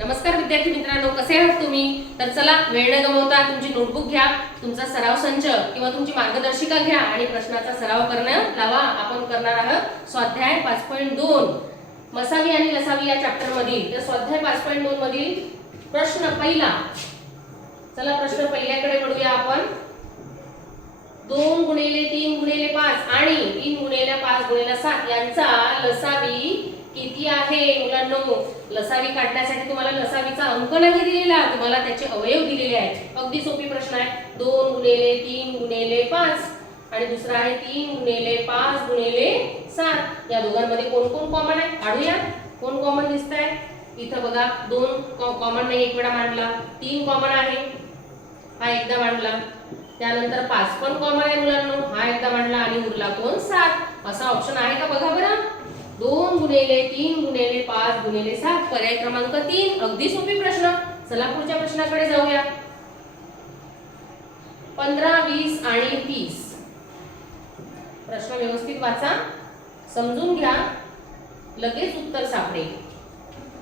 नमस्कार विद्यार्थी मित्रांनो, कसे आहात तुम्ही? तर चला वेळ न गमावता तुमची नोटबुक घ्या, तुमचा सराव संच किंवा तुमची मार्गदर्शिका घ्या आणि प्रश्नाचा सराव करणं लावा. आपण करणार आहोत स्वाध्याय 5.2 मसावी आणि लसावी या चॅप्टर मधील. तर स्वाध्याय 5.2 मधील प्रश्न पहिला. चला प्रश्न पहिल्याकडे वळूया आपण. 2 गुणिले 3 गुणिले 5 आणि 3 गुणिले 5 गुणिले 7 यांचा लसावी किती आहे? मुलांनो, लसावी काढण्यासाठी तुम्हाला लसावीचा अंक नाही दिलेला, तुम्हाला त्याचे अवयव दिलेले आहेत. अगदी सोपी प्रश्न आहे. 2 गुणिले 3 गुणिले 5 आणि दुसरा आहे 3 गुणिले 5 गुणिले 7. या दोघांमध्ये कोण कोण कॉमन आहे? काढूया. कोण कॉमन दिसतंय? इथं बघा 2 कॉमन नाही, एक वेळा मांडला. 3 कॉमन आहे, हा एकदा मांडला. त्यानंतर 5 पण कॉमन आहे मुलांनो, हा एकदा मांडला आणि उरला कोण? 7. असा ऑप्शन आहे का बघा बरं. 2 गुणिले 3 गुणिले 5 गुणिले 7 पर्याय क्रमांक 3. अगदी सोपी प्रश्न. चला पुढच्या प्रश्नाकडे जाऊया. 15, 20 आणि 30. प्रश्न व्यवस्थित वाचा, समजून घ्या, लगेच उत्तर सापडेल.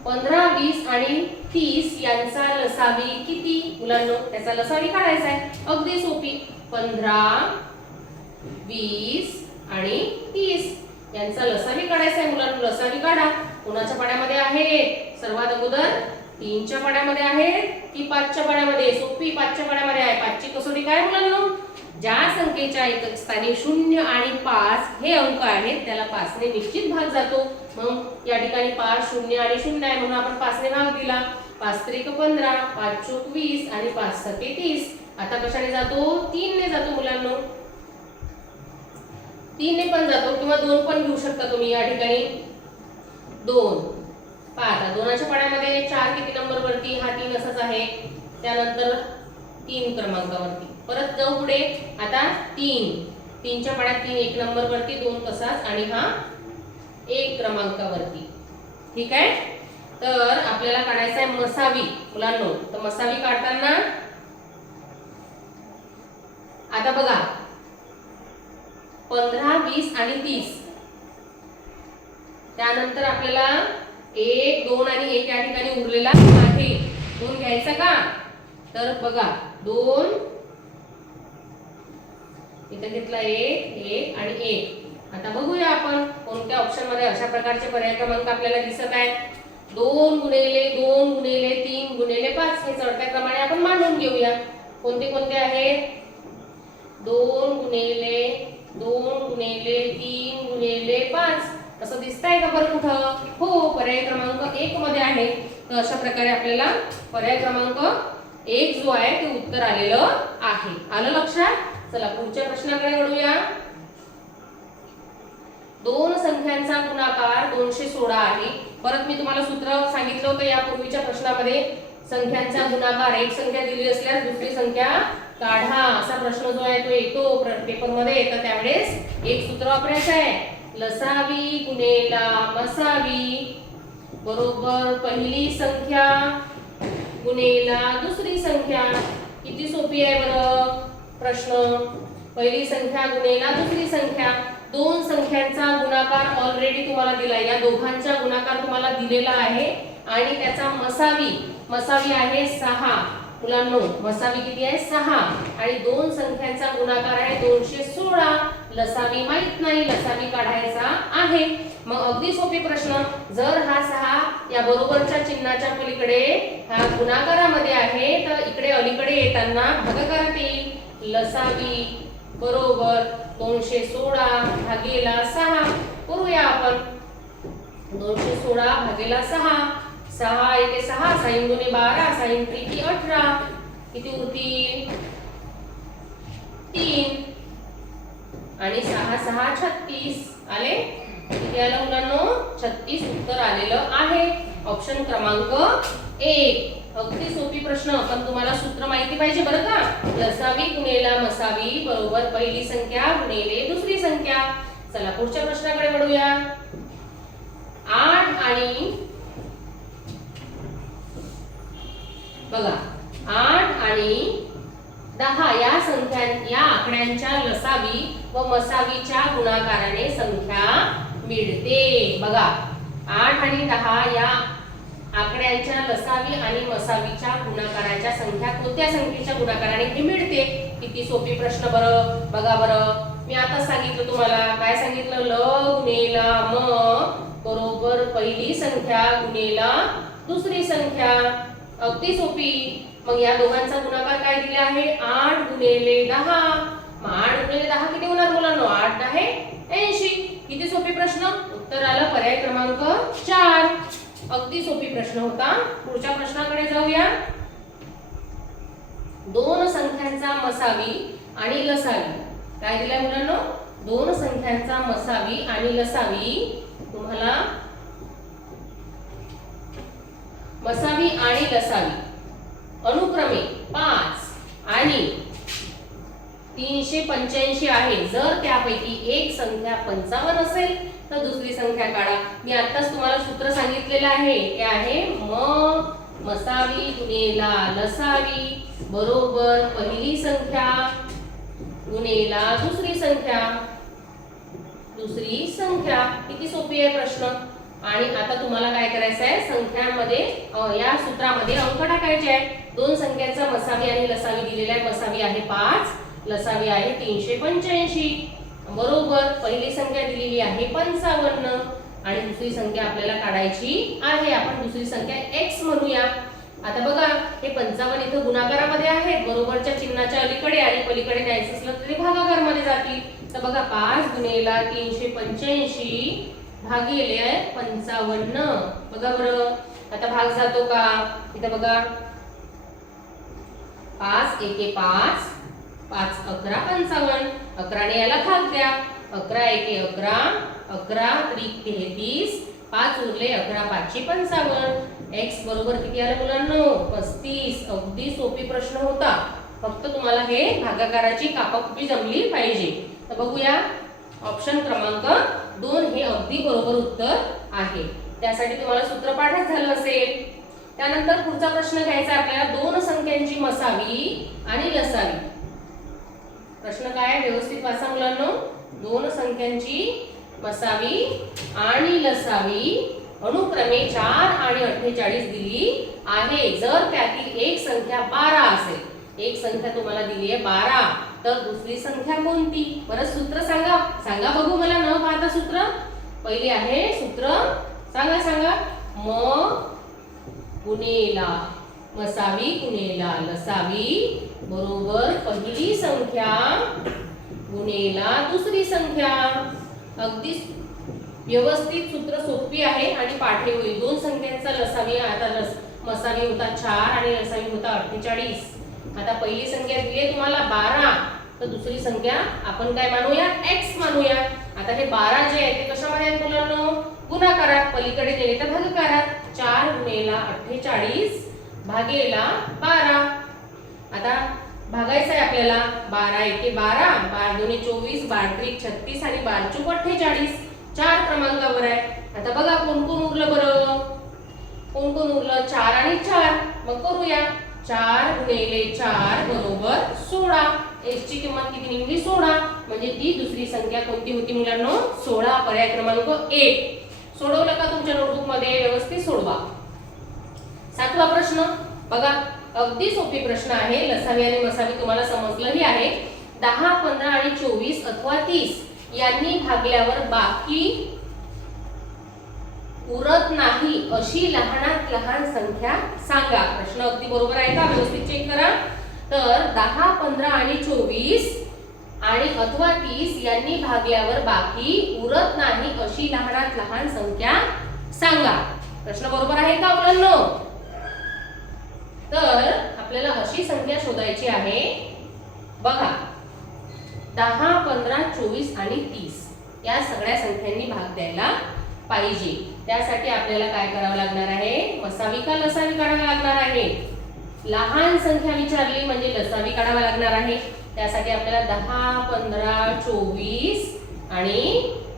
15, 20 आणि 30 यांचा लसावी किती? मुलांनो, त्याचा लसावी काढायचा आहे. अगदी सोपी. 15, 20 आणि 30 यांचा लसावी काढायचा आहे मुलांनो. लसावी काढा. कोणाच्या पाड्यामध्ये आहे? सर्वात अगोदर 3 च्या पाड्यामध्ये आहे की 5 च्या पाड्यामध्ये? सोपी, 5 च्या पाड्यामध्ये आहे. 5 ची कसोटी काय मुलांनो? ज्या संख्येच्या एकक स्थानी 0 आणि 5 हे अंक आहेत त्याला 5 ने निश्चित भाग जातो. मग या ठिकाणी 5 0 आणि 0 आहे म्हणून आपण 5 ने भाग दिला. 5 त्रिक 15, 5 चोक 20 आणि 5 सके 30. आता कशाने जातो? 3 ने जातो मुलांनो. 3 ने पण जातो किंवा 2 पण घेऊ शकता तुम्ही. या ठिकाणी 2. पहा, 2च्या पाड्यामध्ये 4 किती नंबर वरती? हा 3 असाच आहे. त्यानंतर 3 क्रमांकावरती परत जाऊ पुढे. आता 3 च्या पाड्यात 3 1 नंबर वरती, 2 तसाच आणि हा 1 क्रमांकावरती. ठीक आहे. तर आपल्याला काढायचा आहे मसावी मुलांनो. तर मसावी काढताना आता बघा 15, 20 आणि 30. त्यानंतर आपल्याला 1, 2 आणि 1 या ठिकाणी उरलेला आहे. 2 घ्यायचा का? तर बघा 2 इथे घेतला, 1 आणि 1. आता बघूया आपण कोणत्या ऑप्शन मध्ये अशा प्रकारचे पर्याय क्रमांक आपल्याला दिसत आहेत. 2 गुणिले 2 गुणिले 3 गुणिले 5 हे चढत्या क्रमाने आपण मांडून घेऊया. कोणते कोणते आहेत? 2 गुणिले 2 गुणिले 3 गुणिले 5 असं दिसतंय का बरं कुठं? हो, पर्याय क्रमांक 1 मध्ये आहे. तर अशा प्रकारे आपल्याला पर्याय क्रमांक 1 जो आहे ते उत्तर आलेलं आहे. आलं लक्षात? चला पुढच्या प्रश्नाकडे वळूया. 2 संख्यांचा गुणाकार 216 आहे. परत मी तुम्हाला सूत्र सांगितलं होतं यापूर्वीच्या प्रश्नामध्ये. संख्यांचा गुणाकार, एक संख्या दिली असल्यास दुसरी संख्या काढा असा प्रश्न जो आहे तो येतो पेपर मध्ये. तर त्यावेळेस एक सूत्र वापरायचं आहे. लसावी गुणेला मसावी बरोबर पहिली संख्या गुणेला दुसरी संख्या. किती सोपी आहे बरं प्रश्न. पहिली संख्या गुणेला दुसरी संख्या. 2 संख्यांचा गुणाकार ऑलरेडी तुम्हाला दिलाय. या दोघांचा गुणाकार तुम्हाला दिलेला आहे आणि त्याचा मसावी आहे 6. मुलांनो, मसावी किती आहे? 6. आणि 2 संख्यांचा गुणाकार आहे 216. लसावी माहित नाही, लसावी काढायचा आहे. मग अगदी सोपे प्रश्न. जर हा 6 या बरोबरच्या चिन्हाच्या पलीकडे हा गुणाकारामध्ये आहे तर इकडे अलीकडे येताना भागाकारात येईल. लसावी बरोबर 216 भागेला 6. करूया आपण. 216 भागेला 6. 6 1 6, 6 2 12, 6 3 18. किती उरतील? 3 आणि 6 6 36. आले? किती आलं मुलांनो? 36 उत्तर आलेलं आहे. ऑप्शन क्रमांक 1. अगदी सोपी प्रश्न, पण तुम्हाला सूत्र माहिती पाहिजे बरं का. लसावी गुणेला मसावी बरोबर पहिली संख्या गुणिले दुसरी संख्या. चला पुढच्या प्रश्नाकडे वळूया. 8 आणि बघा 8 आणि 10 या संख्या या आकड्यांच्या लसावी व मसावीच्या गुणाकाराने संख्या मिळते. बघा 8 आणि 10 या आकड्यांच्या लसावी आणि मसावीच्या गुणाकाराच्या संख्या कोणत्या संख्येच्या गुणाकाराने हे मिळते? किती सोपी प्रश्न बरं, बघा बरं. मी आता सांगितलं तुम्हाला, काय सांगितलं? ल गुणेला म बरोबर पहिली संख्या गुणेला दुसरी संख्या. अगदी सोपी. मग या दोघांचा गुणाकार काय दिला आहे? 8 गुणिले 10. मग 8 गुणिले 10 किती होणार मुलांनो? 8 10 80. किती सोपी प्रश्न. उत्तर आलं पर्याय क्रमांक 4. अगदी सोपी प्रश्न होता. पुढच्या प्रश्नाकडे जाऊया. दोन संख्यांचा मसावी आणि लसावी. काय दिलाय मुलांनो? दोन संख्यांचा मसावी आणि लसावी. तुम्हाला मसावी आणि लसावी अनुक्रमे 5 आणि 385 आहे. जर त्यापैकी एक संख्या 55 असेल तर दुसरी संख्या काढा. मी आताच तुम्हाला सूत्र सांगितलेलं आहे. ते आहे मसावी गुणेला लसावी बरोबर पहिली संख्या गुणेला दुसरी संख्या. दुसरी संख्या. किती सोपी आहे प्रश्न. आणि आता तुम्हाला काय करायचं आहे? संख्यांमध्ये या सूत्रामध्ये अंक टाकायचे आहे. दोन संख्यांचा मसावी आणि लसावी दिलेला आहे. मसावी आहे 5, लसावी आहे 385 बरोबर पहिली संख्या दिलेली आहे 55 आणि दुसरी संख्या आपल्याला काढायची आहे. आपण दुसरी संख्या x म्हणूया. आता बघा हे 55 इथं गुणाकारामध्ये आहेत, बरोबरच्या चिन्हाच्या अलीकडे आणि पलीकडे न्यायचं असलं तर ते भागाकारामध्ये जातील. तर बघा 5 गुणिले 385 भागिले 55. बघा बरं आता भाग जातो का? इथं बघा 5 एके 5, 5 11 55. 11 ने याला भाग द्या. 11 एके 11, 11 त्रिक 33, 5 उरले 11 5 55. x बरोबर किती आलं मुलांनो? 35. अगदी सोपी प्रश्न होता. फक्त तुम्हाला हे भागाकाराची कापाकुपी जमली पाहिजे. तर बघूया ऑप्शन क्रमांक 2 हे अगदी बरोबर उत्तर आहे. त्यासाठी तुम्हाला सूत्र पाठच झालं असेल. त्यानंतर पुढचा प्रश्न घ्यायचा आपल्याला. दोन संख्यांची मसावी आणि लसावी. प्रश्न काय आहे? व्यवस्थित वाचा मुलांनो. दोन संख्यांची मसावी आणि लसावी अनुक्रमे 4 आणि 48 दिली आहे. जर त्यातील एक संख्या 12 असेल, एक संख्या तुम्हाला दिली आहे 12, तर दुसरी संख्या कोणती? बरं सूत्र सांगा. सांगा बघू मला न पाहता सूत्र. पहिली आहे सूत्र सांगा सांगा. म गुणेला मसावी गुणेला लसावी बरोबर पहिली संख्या गुणेला दुसरी संख्या. अगदी व्यवस्थित सूत्र सोपी आहे आणि पाठे होईल. दोन संख्यांचा लसावी आता मसावी होता 4 आणि लसावी होता 48. आता पहिली संख्या दिली आहे तुम्हाला 12, तर दुसरी संख्या आपण काय मानूया? x मानूया. आता हे 12 जे आहे ते कशामध्ये आहेत मुलांनो? गुणाकारात. पलीकडे नेले तर भागाकारात. 4 गुणेला 48 भागेला 12. आता भागायचं आहे आपल्याला. 12 एके 12, 12 दोन्ही 24, 12 त्रिक 36 आणि 12 चौक 48. 4 क्रमांकावर आहे. आता बघा कोण कोण उरलं बरं? कोण कोण उरलं? 4 आणि 4. मग करूया. 4 गुणिले 4 बरोबर 16. x ची किंमत किती निघली? 16. म्हणजे ती दुसरी संख्या कोणती होती मुलांनो? 16. पर्याय क्रमांक 1. सोडवलं का तुमच्या नोटबुक मध्ये? व्यवस्थित सोडवा. 7वा प्रश्न बघा. अगदी सोपी प्रश्न आहे. लसावी आणि मसावी तुम्हाला समजलंही आहे. 10, 15 आणि 24 अथवा 30 यांनी भागल्यावर बाकी उरत नाही अशी लहानात लहान संख्या सांगा. प्रश्न अगदी बरोबर आहे का? व्यवस्थित चेक करा. तर 10, 15 आणि 24 आणि अथवा 30 यांनी भागल्यावर बाकी उरत नाही अशी लहानात लहान संख्या सांगा. प्रश्न बरोबर आहे का मुलांनो? तर आपल्याला अशी संख्या शोधायची आहे. बघा 10, 15, 24 आणि 30 या सगळ्या संख्यांनी भाग द्यायला पाहिजे. त्यासाठी आपल्याला काय करावं लागणार आहे? मसावी का लसावी काढावी लागणार आहे. लहान संख्या विचारली म्हणजे लसावी काढावा लागणार आहे. त्यासाठी आपल्याला 10, 15, 24 आणि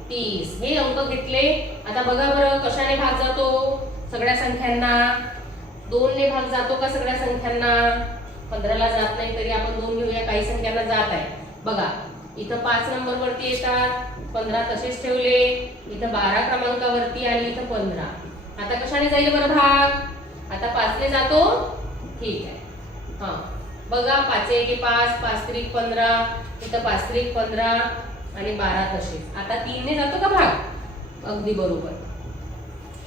30 हे अंक घेतले. आता बघा बरं कशाने भाग जातो? सगळ्या संख्यांना 2 ने भाग जातो का सगळ्या संख्यांना? 15 ला जात नाही तरी आपण 2 घेऊया. काही संख्यांना जात आहे. बघा इथं 5 नंबर वरती येतात, 15 तसेच ठेवले. इथं 12 क्रमांकावरती आणि इथं 15. आता कशाने जाईल बरं भाग? आता 5 ने जातो. ठीक आहे. हा बघा 5 एके 5, 5 त्रिक 15, इथं 5 त्रिक 15 आणि 12 तसेच. आता 3 ने जातो का भाग? अगदी बरोबर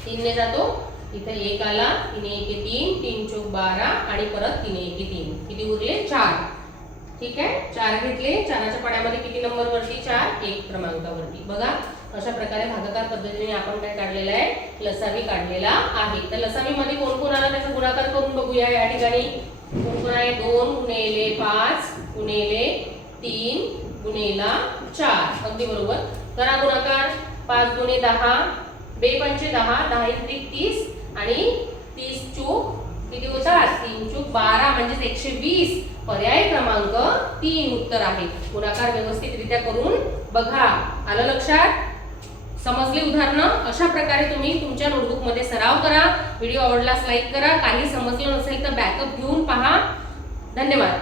3 ने जातो. इथं 1 आला, 3 एके 3, 3 चौक 12 आणि परत 3 एके 3. किती उरले? 4. ठीक आहे, 4 घेतले. 4च्या पाड्यामध्ये किती नंबर वरती? 4, 1 क्रमांकावरती. बघा अशा प्रकारे भागाकार पद्धतीने आपण काय काढलेला आहे? लसावी काढलेला आहे. तर लसावी मध्ये कोण कोण आला त्याचा गुणाकार करून बघूया. या ठिकाणी कोण कोण आहे? 2 गुणिले 5 गुणिले 3 गुणिला 4. अगदी बरोबर. करा गुणाकार. 5 दुणे 10, 2 पंचे 10, 10 त्रिक 30 आणि 30 चूक किती होतात? 3 चूक 12 म्हणजे 120. पर्याय क्रमांक 3 उत्तर आहे. गुणाकार व्यवस्थितरित्या करून बघा. आलं लक्षात? समजली उदाहरणं? अशा प्रकारे तुम्ही तुमच्या नोटबुक मध्ये सराव करा. व्हिडिओ आवडल्यास लाईक करा. काही समजलं नसेल तर बॅकअप घेऊन पहा. धन्यवाद.